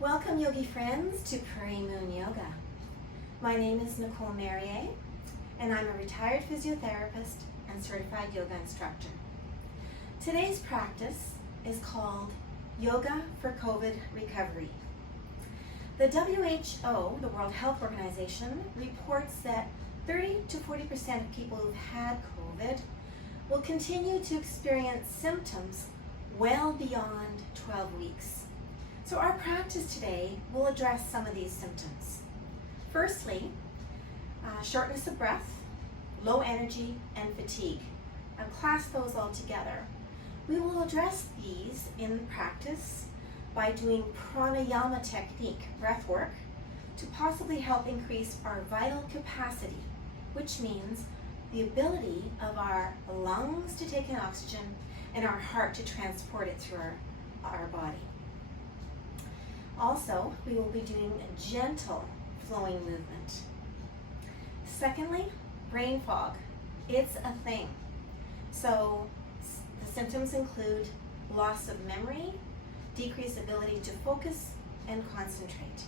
Welcome, yogi friends, to Prairie Moon Yoga. My name is Nicole Merrier, and I'm a retired physiotherapist and certified yoga instructor. Today's practice is called Yoga for COVID Recovery. The WHO, the World Health Organization, reports that 30 to 40% of people who've had COVID will continue to experience symptoms well beyond 12 weeks. So our practice today will address some of these symptoms. Firstly, shortness of breath, low energy, and fatigue. I'll class those all together. We will address these in practice by doing pranayama technique, breath work, to possibly help increase our vital capacity, which means the ability of our lungs to take in oxygen and our heart to transport it through our body. Also, we will be doing a gentle flowing movement. Secondly, brain fog. It's a thing. So the symptoms include loss of memory, decreased ability to focus and concentrate.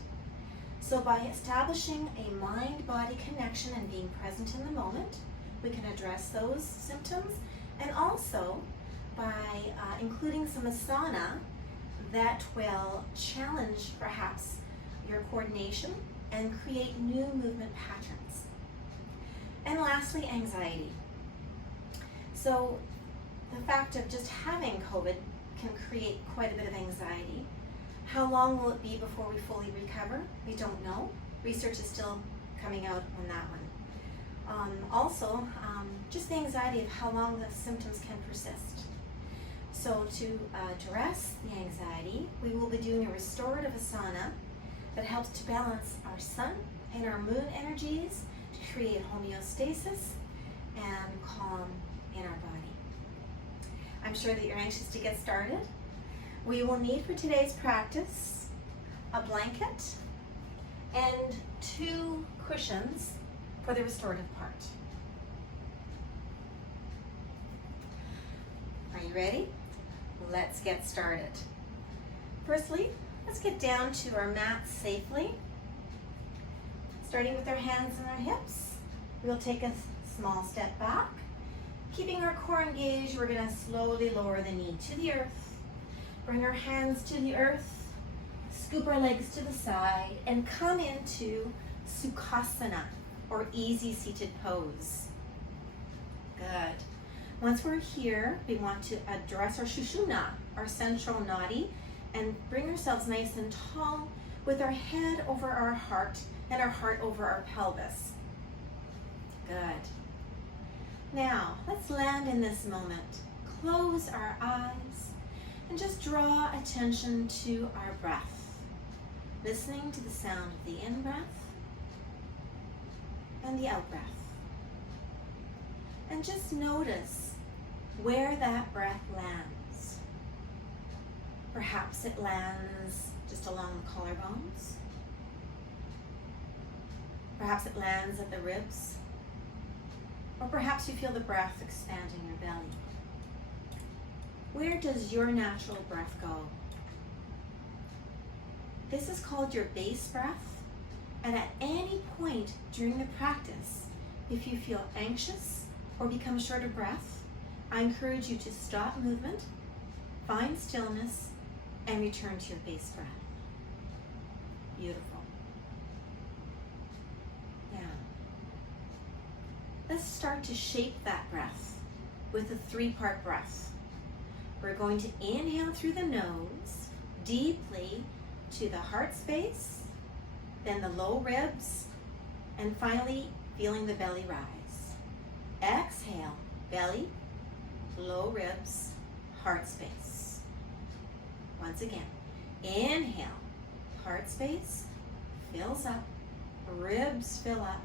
So by establishing a mind-body connection and being present in the moment, we can address those symptoms, and also by including some asana that will challenge perhaps your coordination and create new movement patterns. And lastly, anxiety. So the fact of just having COVID can create quite a bit of anxiety. How long will it be before we fully recover? We don't know. Research is still coming out on that one. Also, just the anxiety of how long the symptoms can persist. So to address the anxiety, we will be doing a restorative asana that helps to balance our sun and our moon energies to create homeostasis and calm in our body. I'm sure that you're anxious to get started. We will need for today's practice a blanket and 2 cushions for the restorative part. Are you ready? Let's get started. Firstly, let's get down to our mat safely. Starting with our hands and our hips, we'll take a small step back. Keeping our core engaged, we're going to slowly lower the knee to the earth. Bring our hands to the earth, scoop our legs to the side, and come into Sukhasana, or easy seated pose. Good. Once we're here, we want to address our Shushumna, our central nadi, and bring ourselves nice and tall with our head over our heart and our heart over our pelvis. Good. Now, let's land in this moment. Close our eyes and just draw attention to our breath, listening to the sound of the in-breath and the out-breath. And just notice where that breath lands. Perhaps it lands just along the collarbones. Perhaps it lands at the ribs. Or perhaps you feel the breath expanding your belly. Where does your natural breath go? This is called your base breath. And at any point during the practice, if you feel anxious or become short of breath, I encourage you to stop movement, find stillness, and return to your base breath. Beautiful. Now, let's start to shape that breath with a 3-part breath. We're going to inhale through the nose, deeply to the heart space, then the low ribs, and finally feeling the belly rise. Exhale, belly, low ribs, heart space. Once again, inhale, heart space fills up, ribs fill up,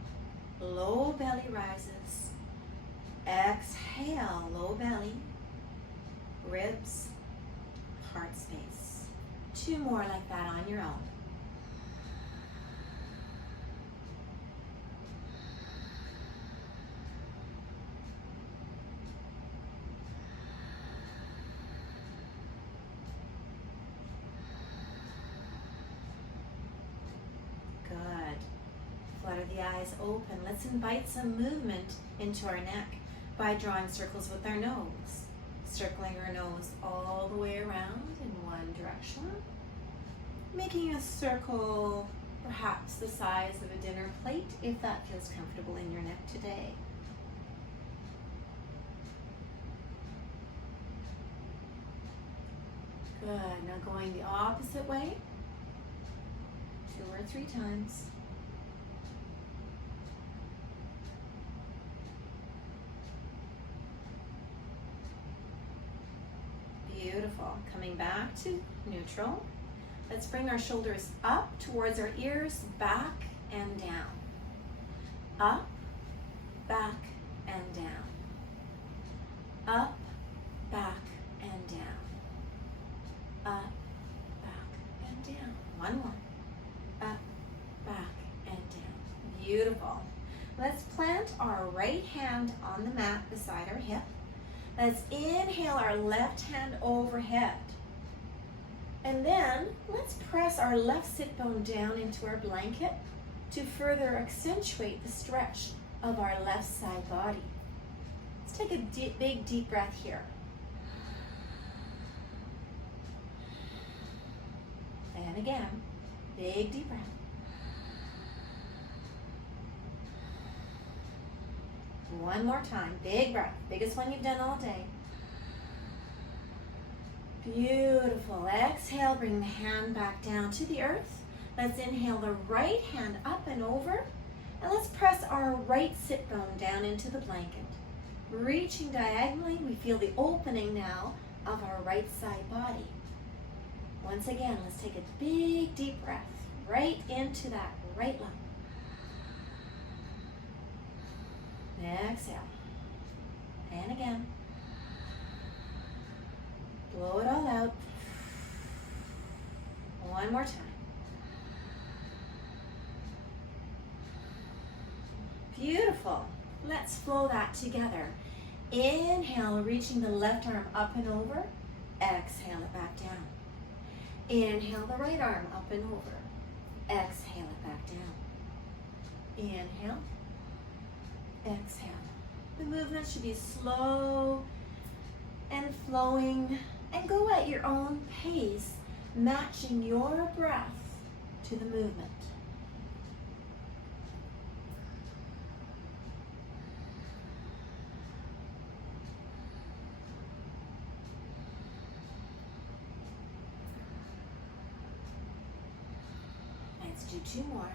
low belly rises. Exhale, low belly, ribs, heart space. 2 more like that on your own. the eyes open. Let's invite some movement into our neck by drawing circles with our nose. Circling our nose all the way around in one direction. Making a circle perhaps the size of a dinner plate if that feels comfortable in your neck today. Good. Now going the opposite way. 2 or 3 times. Beautiful. Coming back to neutral. Let's bring our shoulders up towards our ears, back and down. Up, back and down. Up, back and down. Up, back and down. One more. Up, back and down. Beautiful. Let's plant our right hand on the mat beside our hip. Let's inhale our left hand overhead. And then let's press our left sit bone down into our blanket to further accentuate the stretch of our left side body. Let's take a big deep breath here. And again, big deep breath. One more time, big breath, biggest one you've done all day. Beautiful. Exhale, bring the hand back down to the earth. Let's inhale the right hand up and over. And let's press our right sit bone down into the blanket. Reaching diagonally, we feel the opening now of our right side body. Once again, let's take a big deep breath right into that right lung. Exhale. And again. Blow it all out. One more time. Beautiful. Let's flow that together. Inhale, reaching the left arm up and over. Exhale it back down. Inhale the right arm up and over. Exhale it back down. Inhale. Exhale. The movement should be slow and flowing, and go at your own pace, matching your breath to the movement. Let's do 2 more.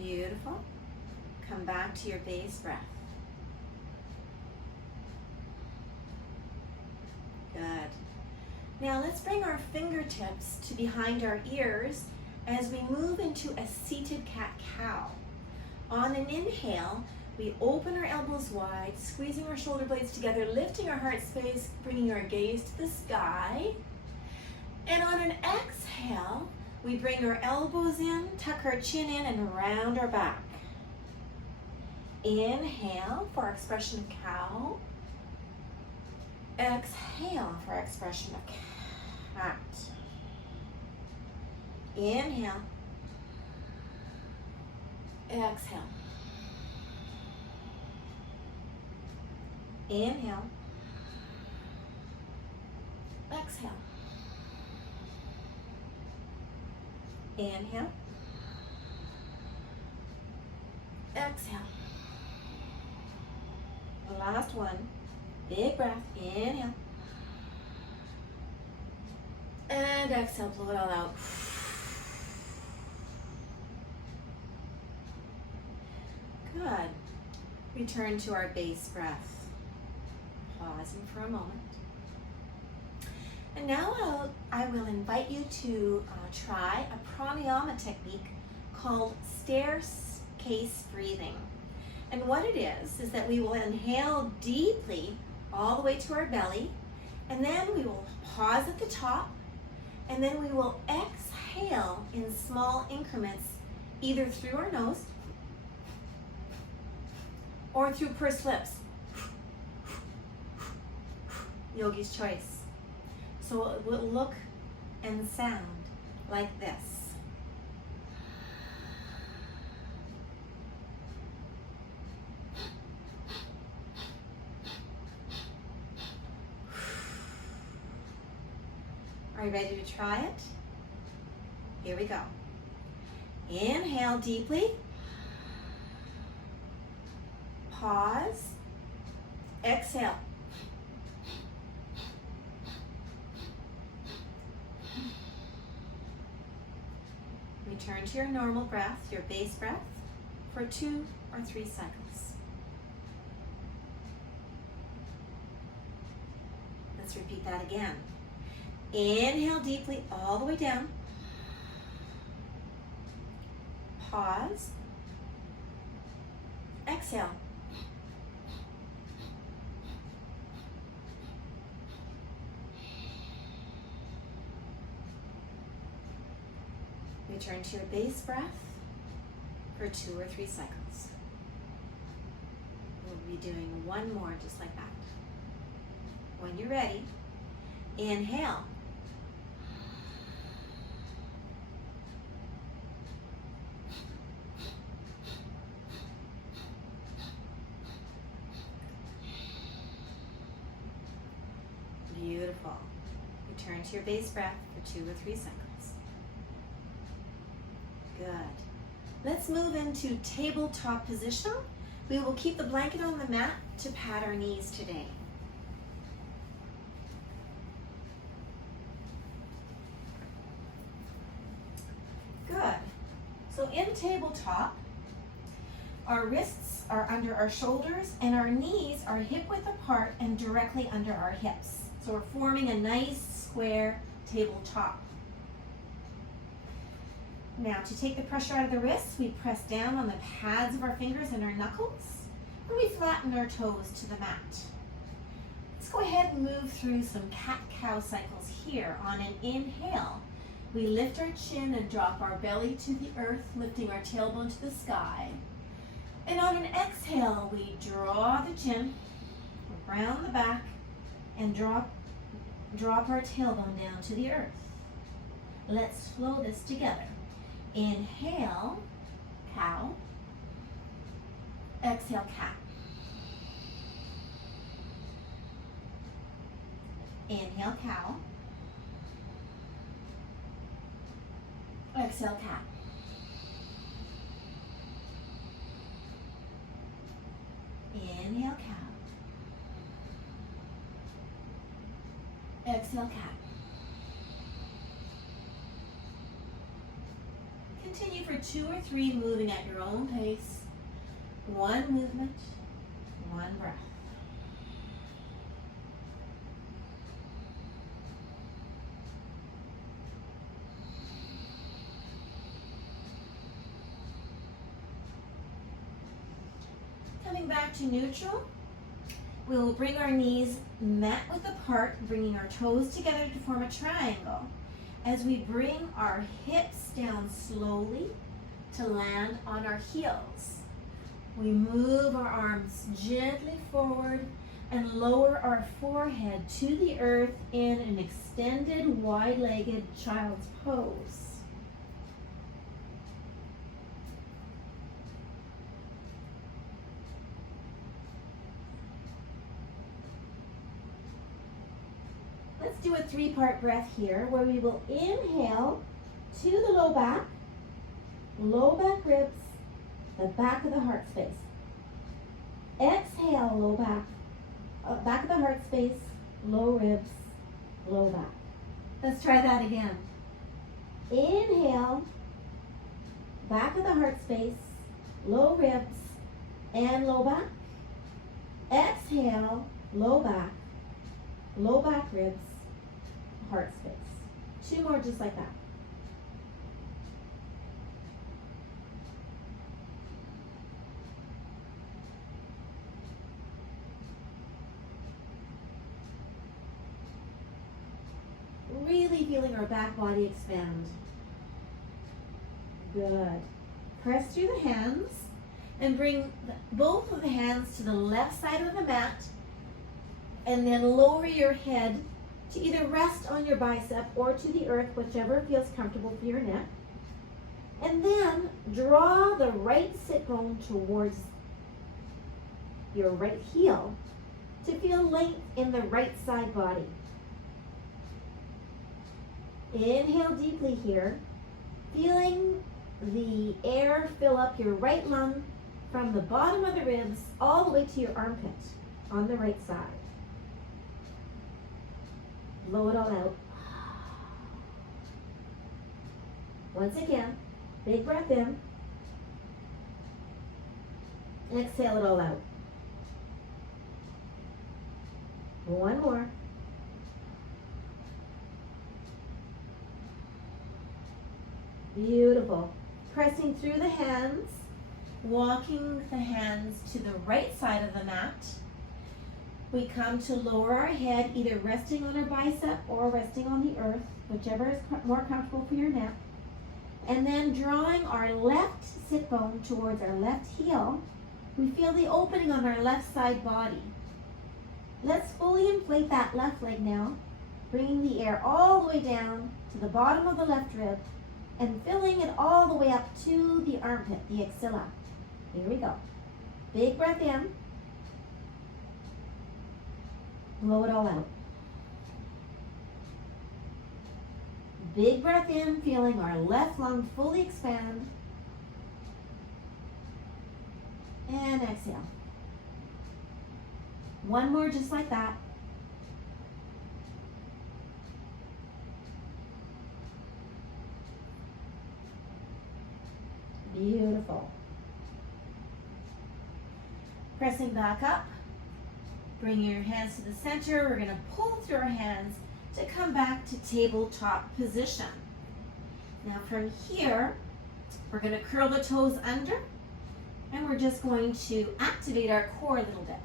Beautiful. Come back to your base breath. Good. Now let's bring our fingertips to behind our ears as we move into a seated cat-cow. On an inhale, we open our elbows wide, squeezing our shoulder blades together, lifting our heart space, bringing our gaze to the sky. And on an exhale, we bring our elbows in, tuck our chin in, and round our back. Inhale for our expression of cow. Exhale for our expression of cat. Inhale. Exhale. Inhale. Exhale. Inhale. Exhale. Last one. Big breath. Inhale. And exhale. Blow it all out. Good. Return to our base breath. Pausing for a moment. And now I will invite you to try a pranayama technique called staircase breathing. And what it is that we will inhale deeply all the way to our belly, and then we will pause at the top, and then we will exhale in small increments, either through our nose or through pursed lips. Yogi's choice. So it will look and sound like this. Are you ready to try it? Here we go. Inhale deeply. Pause. Exhale. Return to your normal breath, your base breath, for 2 or 3 cycles. Let's repeat that again. Inhale deeply all the way down. Pause. Exhale. Return to your base breath for 2 or 3 cycles. We'll be doing one more just like that. When you're ready, inhale. Beautiful. Return to your base breath for 2 or 3 cycles. Good. Let's move into tabletop position. We will keep the blanket on the mat to pad our knees today. Good. So in tabletop, our wrists are under our shoulders and our knees are hip width apart and directly under our hips. So we're forming a nice square tabletop. Now, to take the pressure out of the wrists, we press down on the pads of our fingers and our knuckles, and we flatten our toes to the mat. Let's go ahead and move through some cat-cow cycles here. On an inhale, we lift our chin and drop our belly to the earth, lifting our tailbone to the sky. And on an exhale, we draw the chin, round the back, and drop our tailbone down to the earth. Let's flow this together. Inhale, cow. Exhale, cat. Inhale, cow. Exhale, cat. Inhale, cow. Exhale, cat. Continue for 2 or 3, moving at your own pace. One movement, one breath. Coming back to neutral, we will bring our knees mat width apart, bringing our toes together to form a triangle. As we bring our hips down slowly to land on our heels, we move our arms gently forward and lower our forehead to the earth in an extended, wide-legged child's pose. Let's do a 3-part breath here where we will inhale to the low back ribs, the back of the heart space. Exhale, low back, back of the heart space, low ribs, low back. Let's try that again. Inhale, back of the heart space, low ribs, and low back. Exhale, low back ribs, heart space. 2 more just like that. Really feeling our back body expand. Good. Press through the hands and bring both of the hands to the left side of the mat, and then lower your head to either rest on your bicep or to the earth, whichever feels comfortable for your neck. And then draw the right sit bone towards your right heel to feel length in the right side body. Inhale deeply here, feeling the air fill up your right lung from the bottom of the ribs all the way to your armpit on the right side. Blow it all out. Once again, big breath in. Exhale it all out. One more. Beautiful. Pressing through the hands, walking the hands to the right side of the mat. We come to lower our head, either resting on our bicep or resting on the earth, whichever is more comfortable for your neck. And then drawing our left sit bone towards our left heel, we feel the opening on our left side body. Let's fully inflate that left leg now, bringing the air all the way down to the bottom of the left rib and filling it all the way up to the armpit, the axilla. Here we go. Big breath in. Blow it all out. Big breath in, feeling our left lung fully expand. And exhale. One more just like that. Beautiful. Pressing back up. Bring your hands to the center. We're going to pull through our hands to come back to tabletop position. Now from here, we're going to curl the toes under, and we're just going to activate our core a little bit.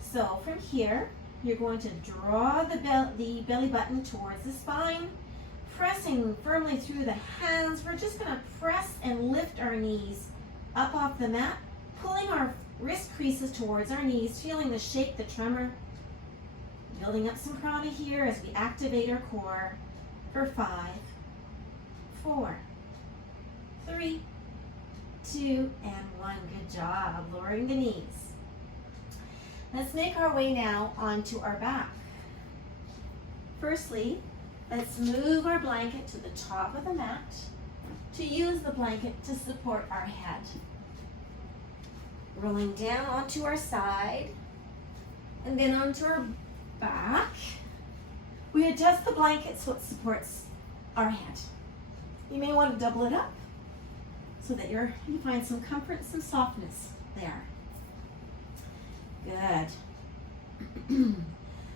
So from here, you're going to draw the belly button towards the spine, pressing firmly through the hands. We're just going to press and lift our knees up off the mat, pulling our wrist creases towards our knees, feeling the shake, the tremor, building up some prana here as we activate our core for 5, 4, 3, 2, and 1. Good job. Lowering the knees. Let's make our way now onto our back. Firstly, let's move our blanket to the top of the mat to use the blanket to support our head. Rolling down onto our side and then onto our back. We adjust the blanket so it supports our head. You may want to double it up so that you find some comfort, some softness there. Good.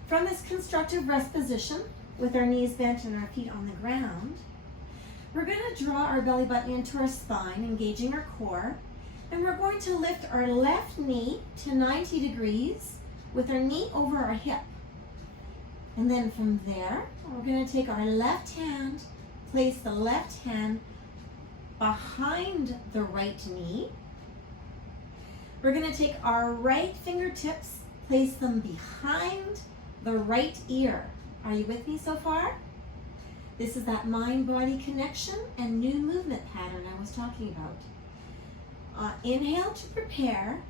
From this constructive rest position, with our knees bent and our feet on the ground, we're going to draw our belly button into our spine, engaging our core, and we're going to lift our left knee to 90 degrees with our knee over our hip. And then from there, we're going to take our left hand, place the left hand behind the right knee. We're going to take our right fingertips, place them behind the right ear. Are you with me so far? This is that mind-body connection and new movement pattern I was talking about. Inhale to prepare,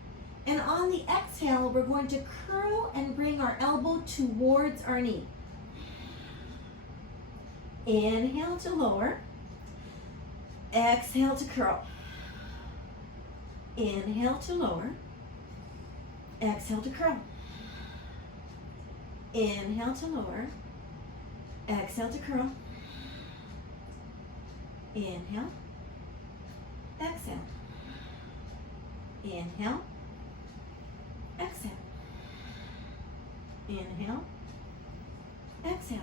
and on the exhale, we're going to curl and bring our elbow towards our knee. Inhale to lower, exhale to curl. Inhale to lower, exhale to curl. Inhale to lower, exhale to curl. Inhale, exhale. Inhale, exhale. Inhale, exhale.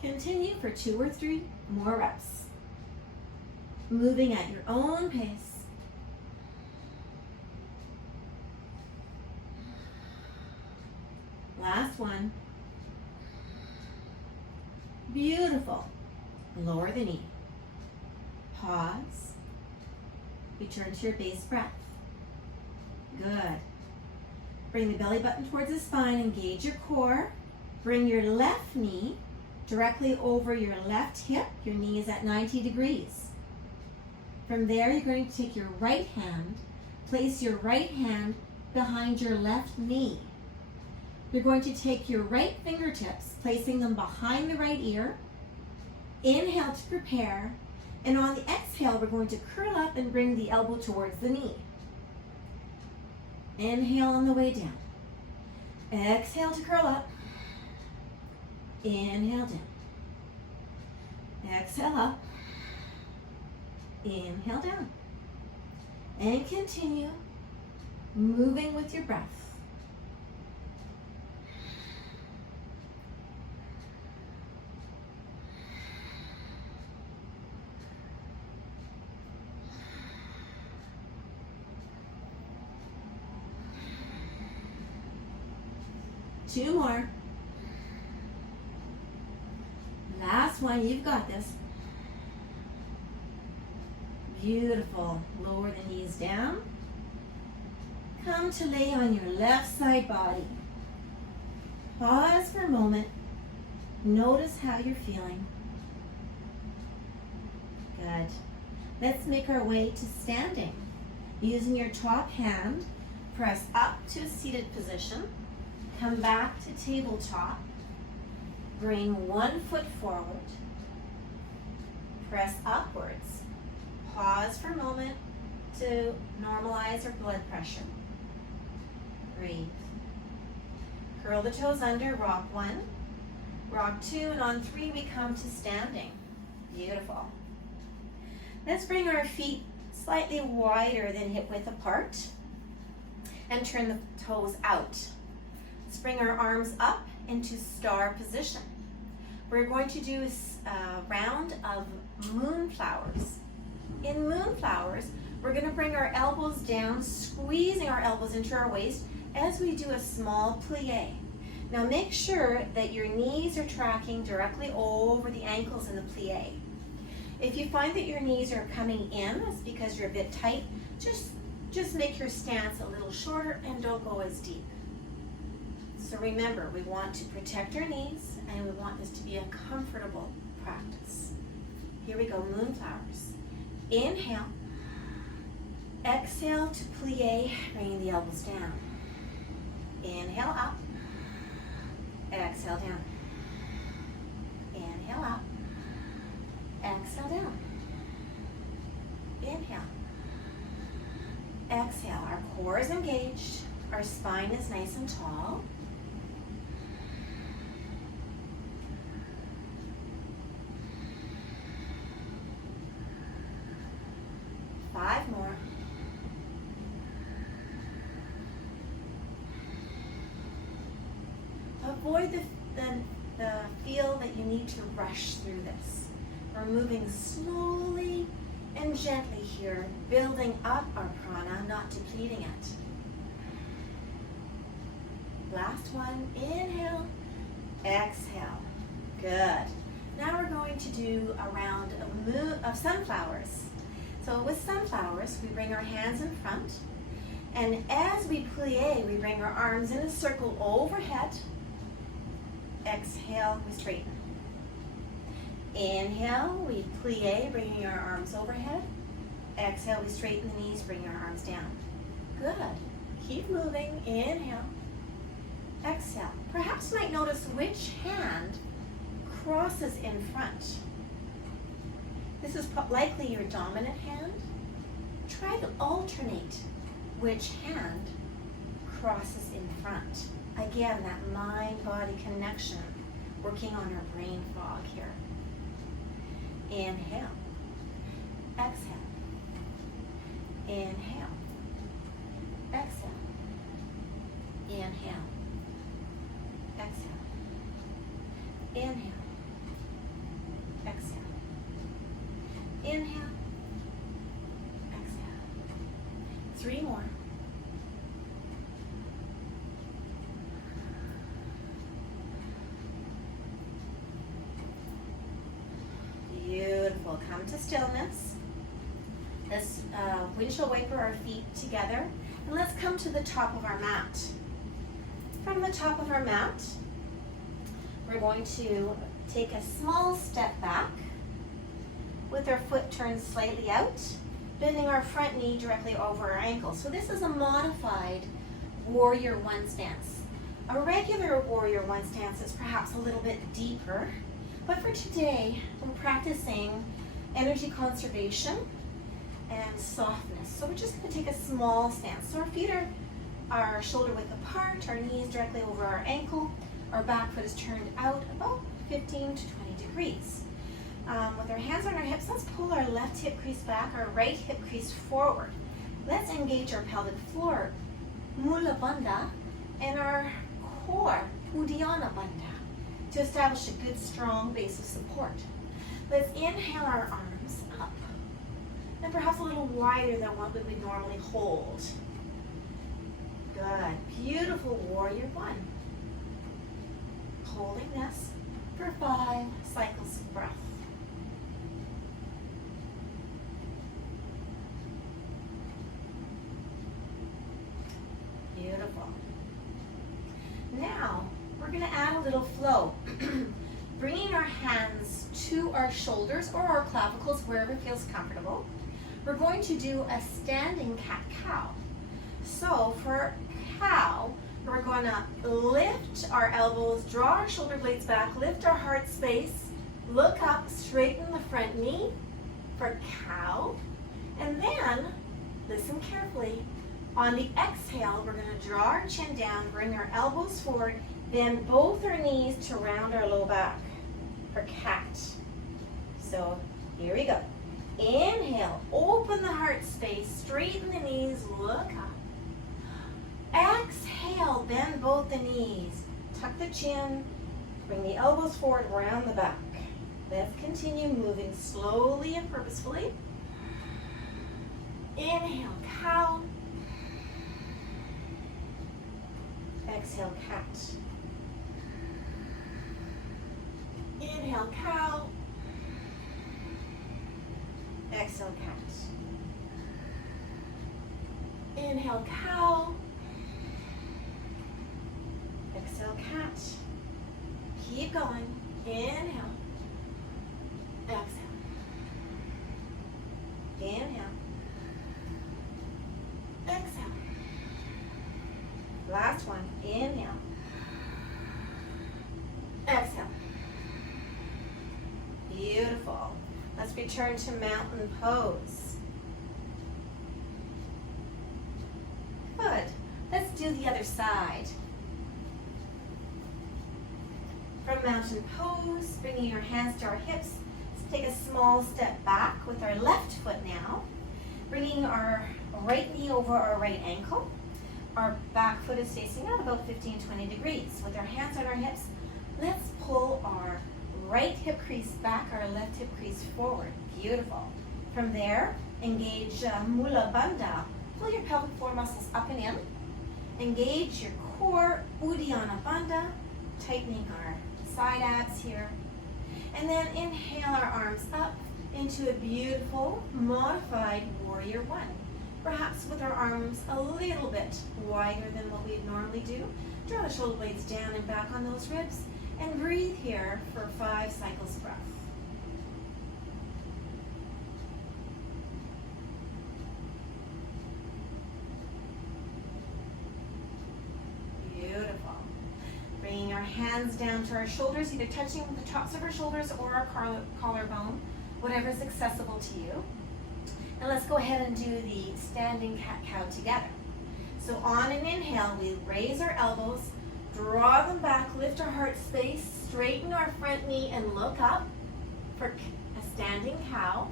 Continue for 2 or 3 more reps. Moving at your own pace. Last one. Beautiful. Lower the knee. Pause. Return to your base breath. Good. Bring the belly button towards the spine, engage your core. Bring your left knee directly over your left hip. Your knee is at 90 degrees. From there, you're going to take your right hand, place your right hand behind your left knee. You're going to take your right fingertips, placing them behind the right ear. Inhale to prepare, and on the exhale, we're going to curl up and bring the elbow towards the knee. Inhale on the way down. Exhale to curl up. Inhale down. Exhale up. Inhale down. And continue moving with your breath. Two more. Last one, you've got this. Beautiful. Lower the knees down. Come to lay on your left side body. Pause for a moment. Notice how you're feeling. Good. Let's make our way to standing. Using your top hand, press up to a seated position. Come back to tabletop. Bring one foot forward. Press upwards. Pause for a moment to normalize our blood pressure. Breathe. Curl the toes under, rock one, rock two, and on three we come to standing. Beautiful. Let's bring our feet slightly wider than hip width apart and turn the toes out. Let's bring our arms up into star position. We're going to do a round of moonflowers. In moonflowers, we're going to bring our elbows down, squeezing our elbows into our waist as we do a small plie. Now make sure that your knees are tracking directly over the ankles in the plie. If you find that your knees are coming in, it's because you're a bit tight. Just make your stance a little shorter and don't go as deep. So remember, we want to protect our knees and we want this to be a comfortable practice. Here we go, moonflowers. Inhale. Exhale to plie, bringing the elbows down. Inhale up. Exhale down. Inhale up. Exhale down. Inhale. Exhale. Our core is engaged. Our spine is nice and tall. Five more. Avoid the feel that you need to rush through this. We're moving slowly and gently here, building up our prana, not depleting it. Last one, inhale, exhale. Good. Now we're going to do a round of sunflowers. So with sunflowers, we bring our hands in front, and as we plie, we bring our arms in a circle overhead. Exhale, we straighten. Inhale, we plie, bringing our arms overhead. Exhale, we straighten the knees, bring our arms down. Good. Keep moving. Inhale. Exhale. Perhaps you might notice which hand crosses in front. This is likely your dominant hand. Try to alternate which hand crosses in front. Again, that mind-body connection, working on our brain fog here. Inhale. Exhale. Inhale. Exhale. Inhale. Exhale. Inhale. Exhale. Inhale. Exhale. Three more. Beautiful. Come to stillness. Let's windshield wiper our feet together. And let's come to the top of our mat. From the top of our mat, we're going to take a small step back with our foot turned slightly out, bending our front knee directly over our ankle. So this is a modified Warrior One stance. A regular Warrior One stance is perhaps a little bit deeper, but for today, we're practicing energy conservation and softness. So we're just going to take a small stance. So our feet are shoulder width apart, our knees directly over our ankle, our back foot is turned out about 15 to 20 degrees. With our hands on our hips, let's pull our left hip crease back, our right hip crease forward. Let's engage our pelvic floor, Mula Bandha, and our core, Uddiyana Bandha, to establish a good, strong base of support. Let's inhale our arms up, and perhaps a little wider than what we would normally hold. Good. Beautiful Warrior One. Holding this for 5 cycles of breath. Beautiful. Now, we're going to add a little flow. Bringing our hands to our shoulders or our clavicles, wherever feels comfortable. We're going to do a standing cat-cow. So for cow, we're going to lift our elbows, draw our shoulder blades back, lift our heart space, look up, straighten the front knee for cow, and then, listen carefully, on the exhale, we're going to draw our chin down, bring our elbows forward, bend both our knees to round our low back for cat. So here we go. Inhale, open the heart space, straighten the knees, look up. Exhale, bend both the knees, tuck the chin, bring the elbows forward, round the back. Let's continue moving slowly and purposefully. Inhale, cow. Exhale, cat. Inhale, cow. Exhale, cat. Inhale, cow. Exhale, cat. Keep going. Inhale. Exhale. Inhale. Exhale. Last one. Inhale. Exhale. Beautiful. Let's return to mountain pose. Good. Let's do the other side. From mountain pose, bringing your hands to our hips, let's take a small step back with our left foot now, bringing our right knee over our right ankle. Our back foot is facing out about 15-20 degrees. With our hands on our hips, let's pull our right hip crease back, our left hip crease forward. Beautiful. From there, engage Mula Bandha. Pull your pelvic floor muscles up and in. Engage your core, Uddiyana Bandha, tightening our side abs here. And then inhale our arms up into a beautiful, modified Warrior One. Perhaps with our arms a little bit wider than what we'd normally do. Draw the shoulder blades down and back on those ribs. And breathe here for 5 cycles of breath. Beautiful. Bringing our hands down to our shoulders, either touching the tops of our shoulders or our collarbone, whatever is accessible to you. And let's go ahead and do the standing cat-cow together. So on an inhale, we raise our elbows, draw them back, lift our heart space, straighten our front knee and look up for a standing cow.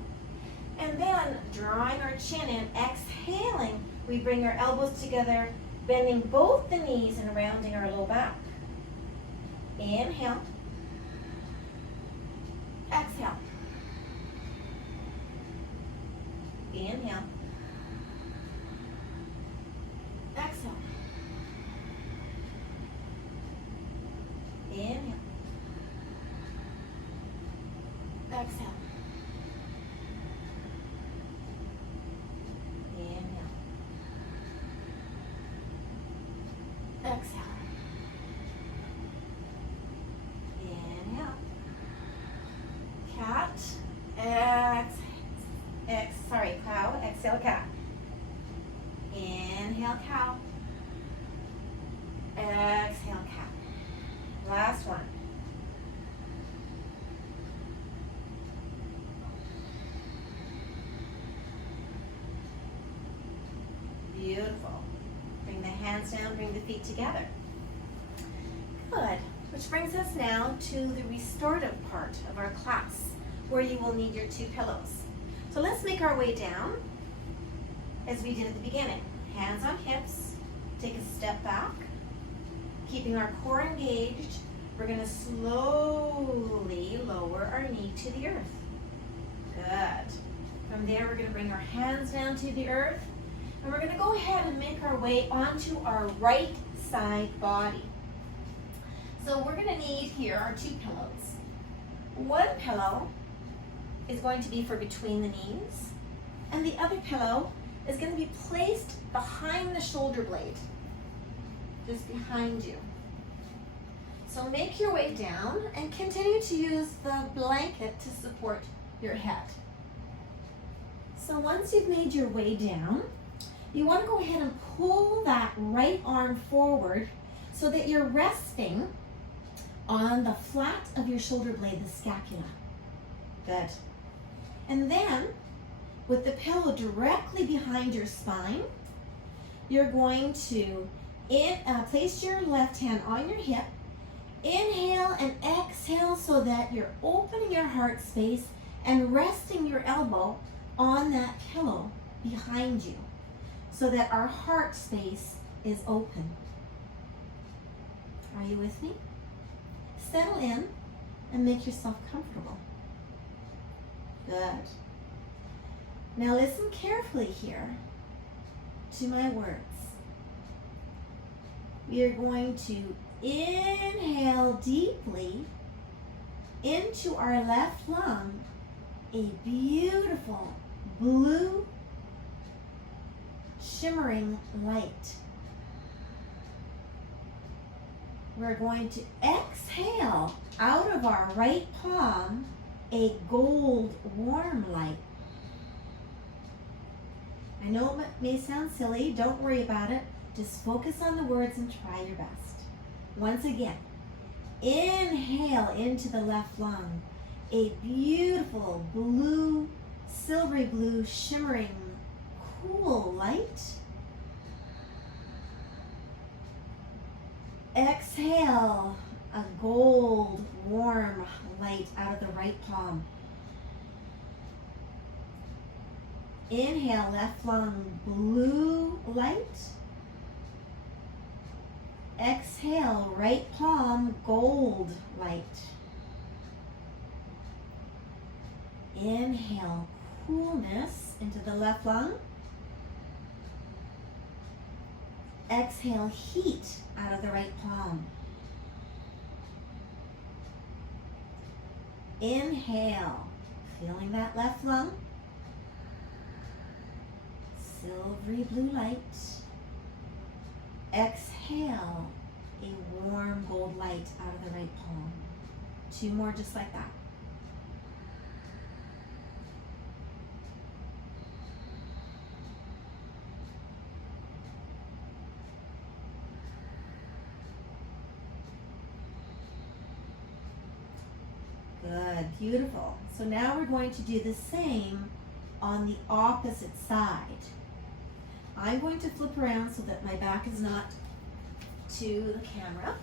And then drawing our chin in, exhaling, we bring our elbows together, bending both the knees and rounding our low back. Inhale. Exhale. Inhale. Exhale. Inhale. Exhale. Inhale. Exhale. Exhale, cat. Inhale, cow. Exhale, cat. Last one. Beautiful. Bring the hands down, bring the feet together. Good. Which brings us now to the restorative part of our class, where you will need your 2 pillows. So let's make our way down as we did at the beginning. Hands on hips, take a step back, keeping our core engaged. We're going to slowly lower our knee to the earth. Good. From there, we're going to bring our hands down to the earth, and we're going to go ahead and make our way onto our right side body. So we're going to need here our 2 pillows. One pillow is going to be for between the knees, and the other pillow is going to be placed behind the shoulder blade, just behind you. So make your way down and continue to use the blanket to support your head. So once you've made your way down, you want to go ahead and pull that right arm forward so that you're resting on the flat of your shoulder blade, the scapula. Good. And then, with the pillow directly behind your spine, you're going to place your left hand on your hip. Inhale and exhale so that you're opening your heart space and resting your elbow on that pillow behind you so that our heart space is open. Are you with me? Settle in and make yourself comfortable. Good. Now listen carefully here to my words. We are going to inhale deeply into our left lung a beautiful blue shimmering light. We're going to exhale out of our right palm a gold warm light. I know it may sound silly, don't worry about it. Just focus on the words and try your best. Once again, inhale into the left lung a beautiful blue, silvery blue, shimmering, cool light. Exhale a gold, warm light out of the right palm. Inhale, left lung, blue light. Exhale, right palm, gold light. Inhale, coolness into the left lung. Exhale, heat out of the right palm. Inhale, feeling that left lung. Silvery blue light. Exhale, a warm gold light out of the right palm. 2 more just like that. Good, beautiful. So now we're going to do the same on the opposite side. I'm going to flip around so that my back is not to the camera.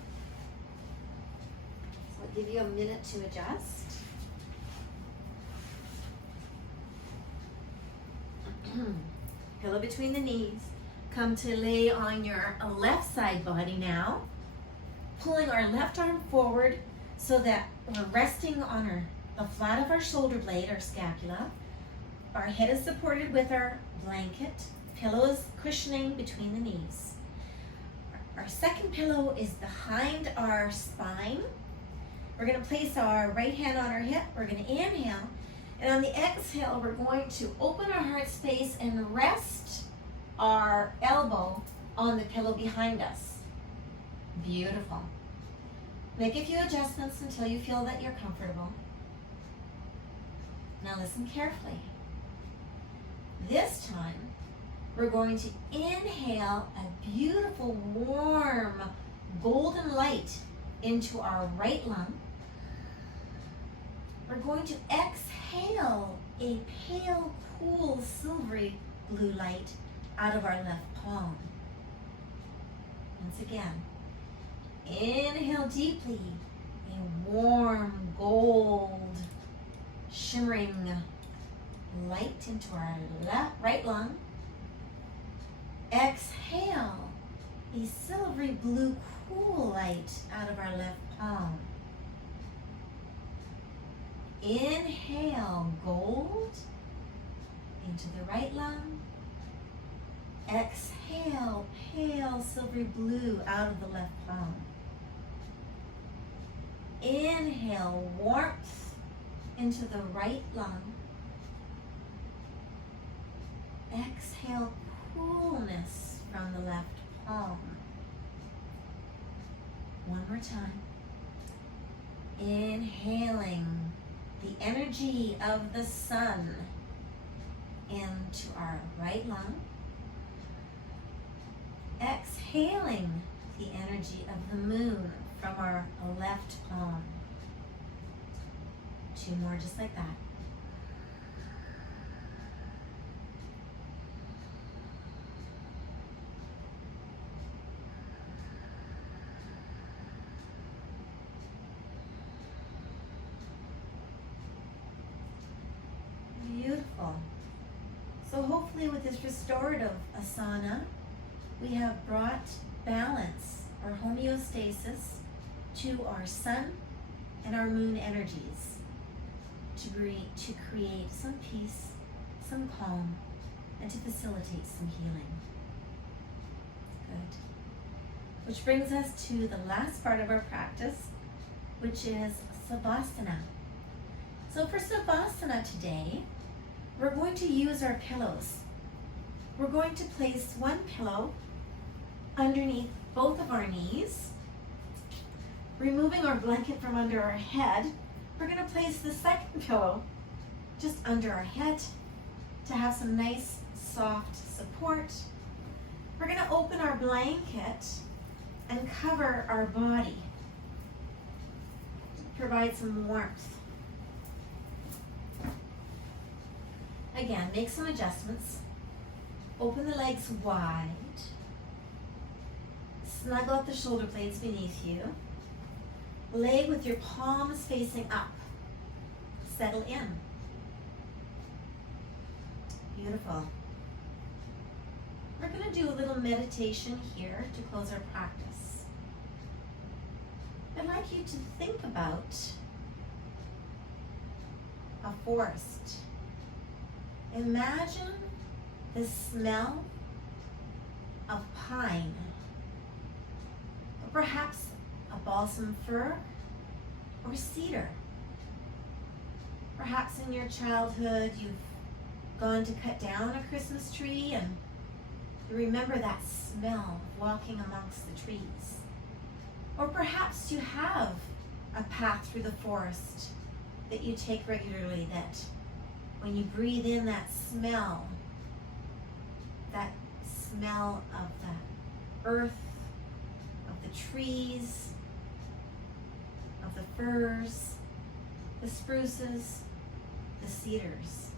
So I'll give you a minute to adjust. Pillow between the knees. Come to lay on your left side body now. Pulling our left arm forward so that we're resting on the flat of our shoulder blade, our scapula. Our head is supported with our blanket. Pillow is cushioning between the knees. Our second pillow is behind our spine. We're going to place our right hand on our hip. We're going to inhale. And on the exhale, we're going to open our heart space and rest our elbow on the pillow behind us. Beautiful. Make a few adjustments until you feel that you're comfortable. Now listen carefully. This time, we're going to inhale a beautiful, warm, golden light into our right lung. We're going to exhale a pale, cool, silvery blue light out of our left palm. Once again, inhale deeply, a warm, gold, shimmering light into our right lung. Exhale a silvery blue, cool light out of our left palm. Inhale gold into the right lung. Exhale pale silvery blue out of the left palm. Inhale warmth into the right lung. Exhale coolness from the left palm. One more time. Inhaling the energy of the sun into our right lung. Exhaling the energy of the moon from our left palm. Two more just like that. Beautiful. So hopefully with this restorative asana, we have brought balance or homeostasis to our sun and our moon energies to create some peace, some calm, and to facilitate some healing. Good. Which brings us to the last part of our practice, which is Savasana. So for Savasana today, we're going to use our pillows. We're going to place one pillow underneath both of our knees. Removing our blanket from under our head, we're going to place the second pillow just under our head to have some nice soft support. We're going to open our blanket and cover our body. Provide some warmth. Again, make some adjustments. Open the legs wide. Snuggle up the shoulder blades beneath you. Lay with your palms facing up. Settle in. Beautiful. We're going to do a little meditation here to close our practice. I'd like you to think about a forest. Imagine the smell of pine, or perhaps a balsam fir or cedar. Perhaps in your childhood you've gone to cut down a Christmas tree and you remember that smell of walking amongst the trees. Or perhaps you have a path through the forest that you take regularly that when you breathe in that smell of the earth, of the trees, of the firs, the spruces, the cedars.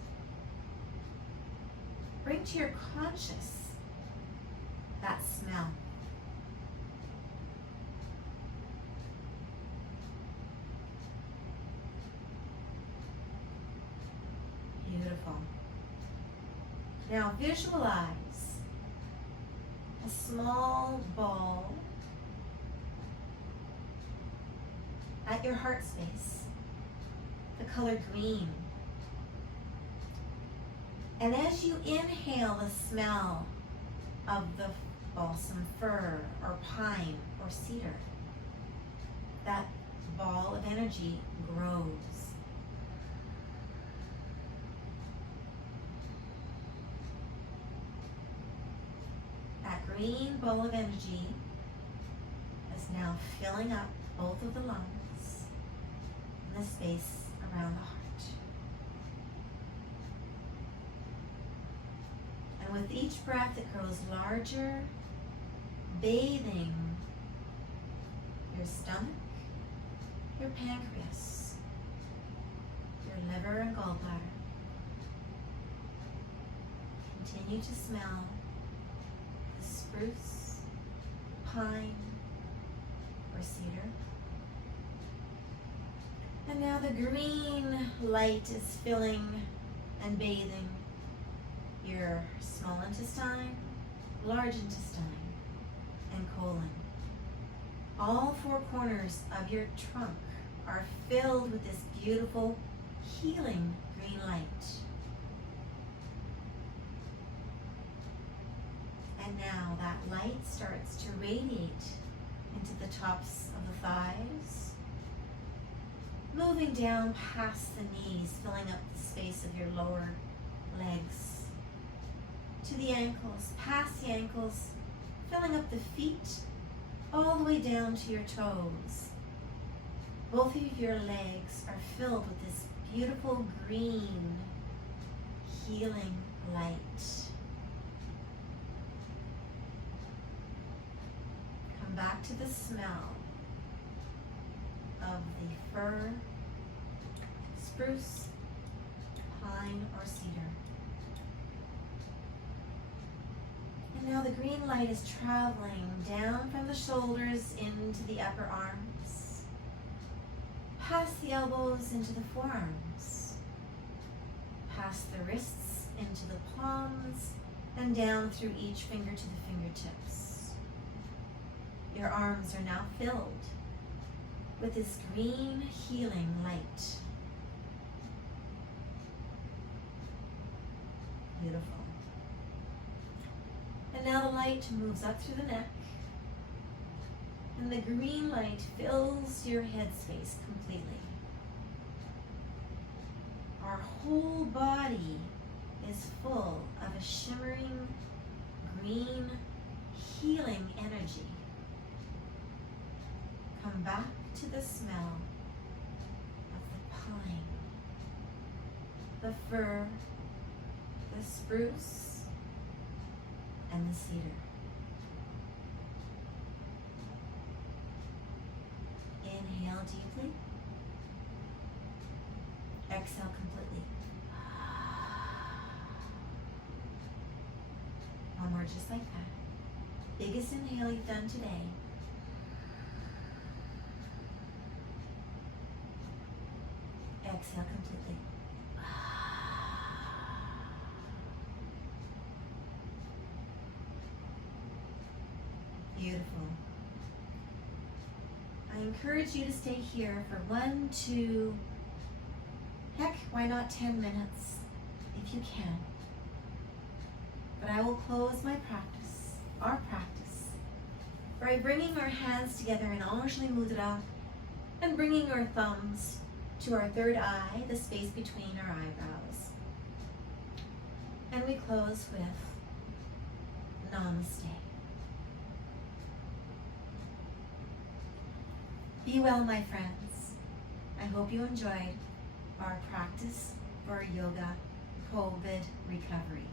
Bring to your conscious that smell. Beautiful. Now visualize a small ball at your heart space, the color green. And as you inhale the smell of the balsam fir or pine or cedar, that ball of energy grows. That green ball of energy is now filling up both of the lungs and the space around the heart. And with each breath, it grows larger, bathing your stomach, your pancreas, your liver and gallbladder. Continue to smell the spruce, pine, or cedar. And now the green light is filling and bathing your small intestine, large intestine, and colon. All four corners of your trunk are filled with this beautiful, healing green light. And now that light starts to radiate into the tops of the thighs, moving down past the knees, filling up the space of your lower legs, to the ankles, past the ankles, filling up the feet, all the way down to your toes. Both of your legs are filled with this beautiful green, healing light. Come back to the smell of the fir, spruce, pine, or cedar. And now the green light is traveling down from the shoulders into the upper arms, past the elbows into the forearms, past the wrists into the palms, and down through each finger to the fingertips. Your arms are now filled with this green healing light. Beautiful. And now the light moves up through the neck, and the green light fills your headspace completely. Our whole body is full of a shimmering green healing energy. Come back to the smell of the pine, the fir, the spruce, and the cedar. Inhale deeply. Exhale completely. One more just like that. Biggest inhale you've done today. Exhale completely. Beautiful. I encourage you to stay here for 1, 2, heck, why not 10 minutes, if you can. But I will close my practice, our practice, by bringing our hands together in Anjali Mudra and bringing our thumbs to our third eye, the space between our eyebrows. And we close with Namaste. Be well, my friends. I hope you enjoyed our practice for yoga COVID recovery.